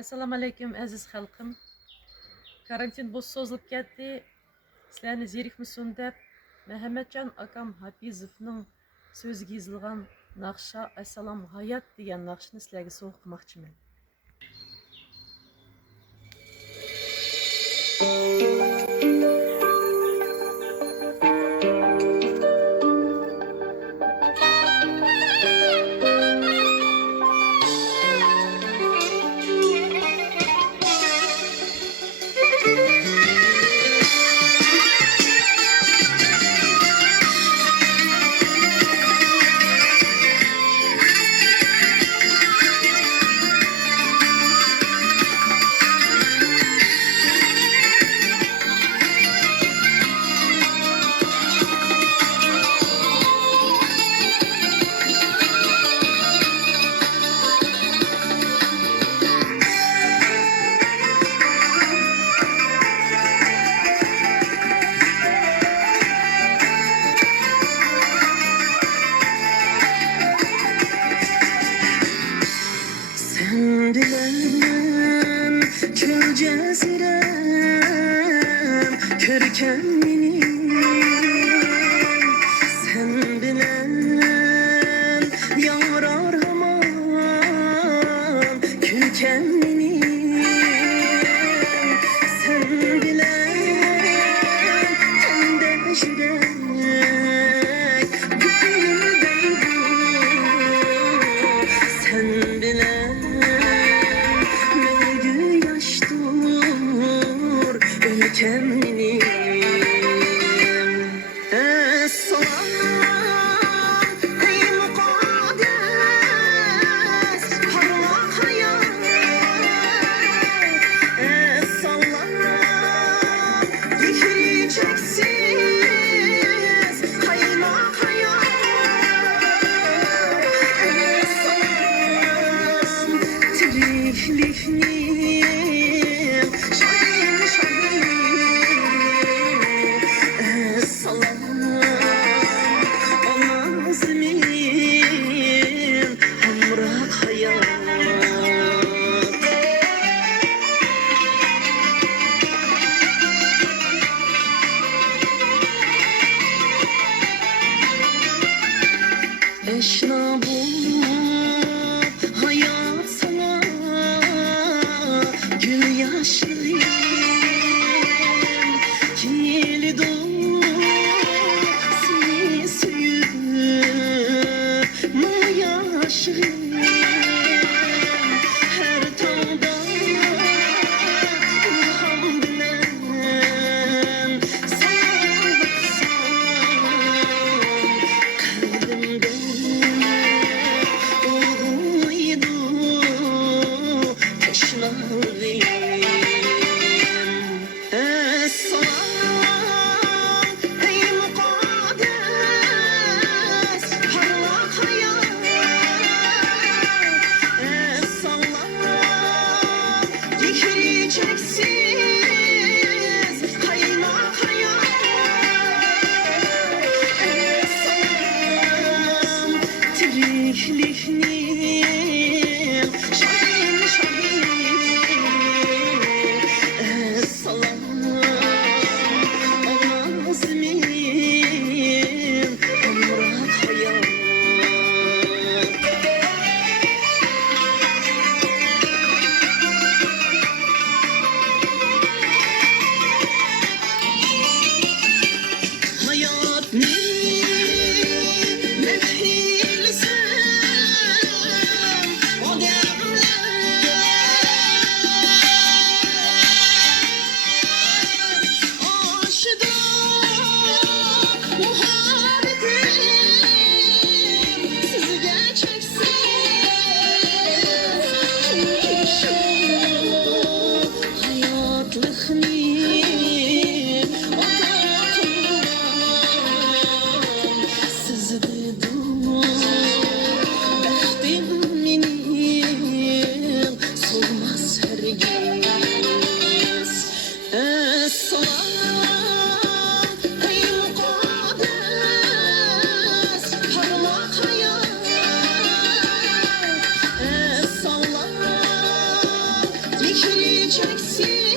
Assalomu alaykum aziz xalqim. Karantin bu sozulib ketdi. Sizlarni zerikmisin deb Muhammadjon akam Hafizovning so'ziga yozilgan naqsha Assalom hayot degan naqshni sizlarga sovg'a qilmoqchiman. Dilen kör cezirem körken benim sen bilen yarar hamam külken benim sen bilen endeşirek gülümdeydi sen bilen kendini Esselam ey mukaddes parlak hayat Esselam zikri çeksiz kaymak hayat Esselam tiriklikni Eşna bu hayat sana gül yaşlıyım Kili dolu seni suyup mayaşlıyım Her tağda ilham bilen sana baksam kalbimde Teşnalıyım Dikeceksin